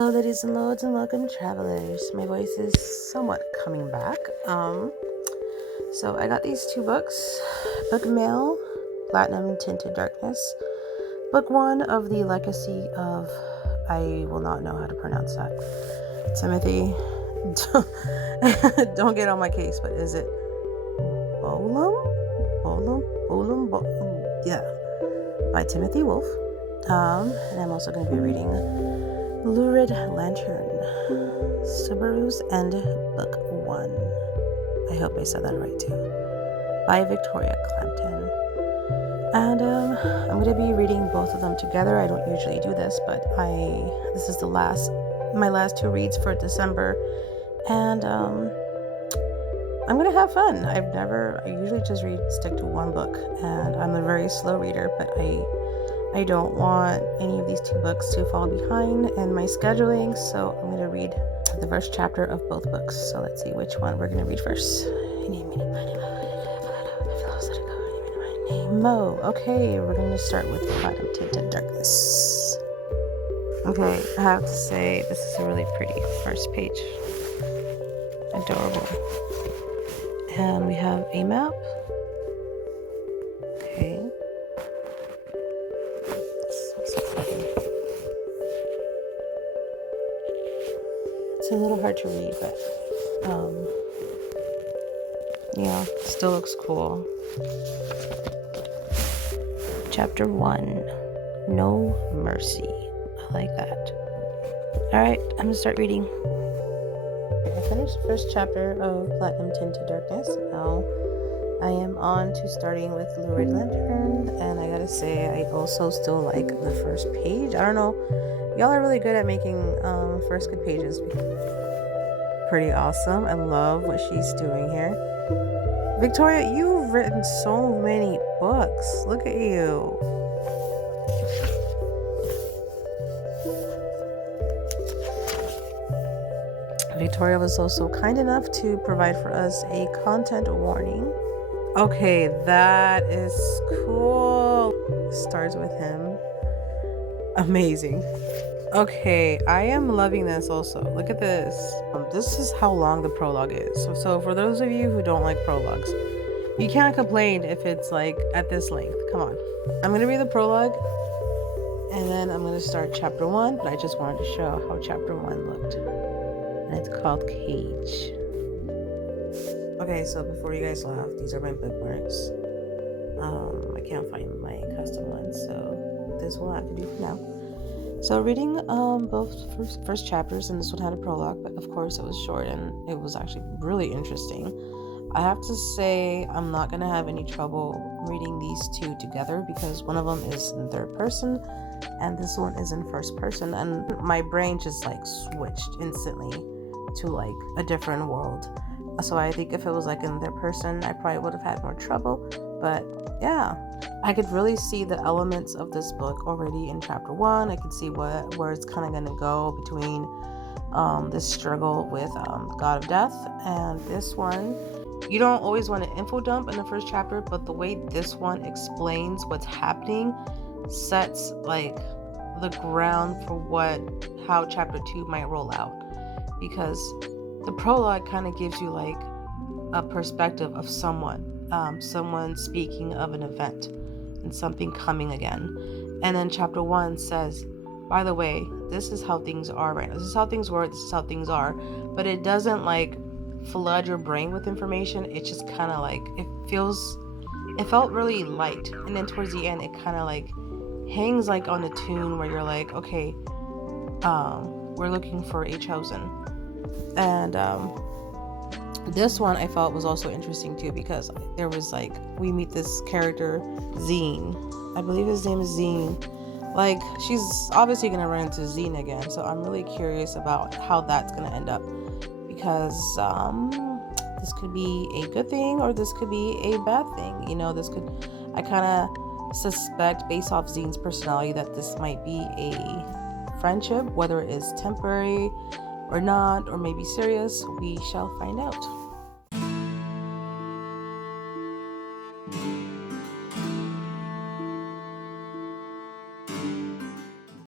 Hello ladies and lords and welcome travelers. My voice is somewhat coming back. So I got these two books. Book Mail, Platinum Tinted Darkness. Book 1 of the Legacy of, I will not know how to pronounce that. Timothy, don't get on my case, but is it Bolum? Yeah, by Timothy Wolfe. And I'm also going to be reading Lurid Lantern, Subaru's End, Book 1. I hope I said that right too. By Victoria Clampton. And I'm going to be reading both of them together. I don't usually do this, but this is my last two reads for December. And I'm going to have fun. I usually just stick to one book. And I'm a very slow reader, but I don't want any of these two books to fall behind in my scheduling, so I'm going to read the first chapter of both books. So let's see which one we're going to read first. Mo. Okay, we're going to start with Platinum Tinted Darkness. Okay, I have to say, this is a really pretty first page. Adorable. And we have a map. Okay. It's a little hard to read, but yeah, still looks cool. Chapter 1, No Mercy. I like that. Alright, I'm gonna start reading. I finished the first chapter of Platinum Tinted Darkness. Now I am on to starting with Lurid Lantern, and I gotta say, I also still like the first page. I don't know, y'all are really good at making first good pages. Pretty awesome. I love what she's doing here. Victoria, you've written so many books. Look at you. Victoria was also kind enough to provide for us a content warning. Okay, that is cool. Starts with him. Amazing. Okay, I am loving this also. Look at this. This is how long the prologue is. So for those of you who don't like prologues, you can't complain if it's like at this length. Come on. I'm going to read the prologue and then I'm going to start chapter 1, but I just wanted to show how chapter 1 looked. And it's called Cage. Okay, so before you guys laugh, these are my bookmarks. I can't find my custom ones, so this will have to do for now. So reading both first chapters, and this one had a prologue, but of course it was short and it was actually really interesting. I have to say I'm not going to have any trouble reading these two together because one of them is in third person and this one is in first person, and my brain just like switched instantly to like a different world. So I think if it was like in third person, I probably would have had more trouble, but yeah, I could really see the elements of this book already in chapter 1. I could see where it's kind of going to go between this struggle with God of Death and this one. You don't always want to info dump in the first chapter, but the way this one explains what's happening sets like the ground for how chapter 2 might roll out, because the prologue kind of gives you like a perspective of someone speaking of an event and something coming again. And then chapter 1 says, by the way, this is how things are right now. This is how things were. This is how things are. But it doesn't like flood your brain with information. It just kind of like, it felt really light. And then towards the end, it kind of like hangs like on a tune where you're like, okay, we're looking for a chosen. And this one I felt was also interesting too, because there was like, we meet this character Zine. I believe his name is Zine. Like, she's obviously going to run into Zine again, so I'm really curious about how that's going to end up, because this could be a good thing or this could be a bad thing. You know, I kind of suspect based off Zine's personality that this might be a friendship, whether it is temporary or not, or maybe serious. We shall find out.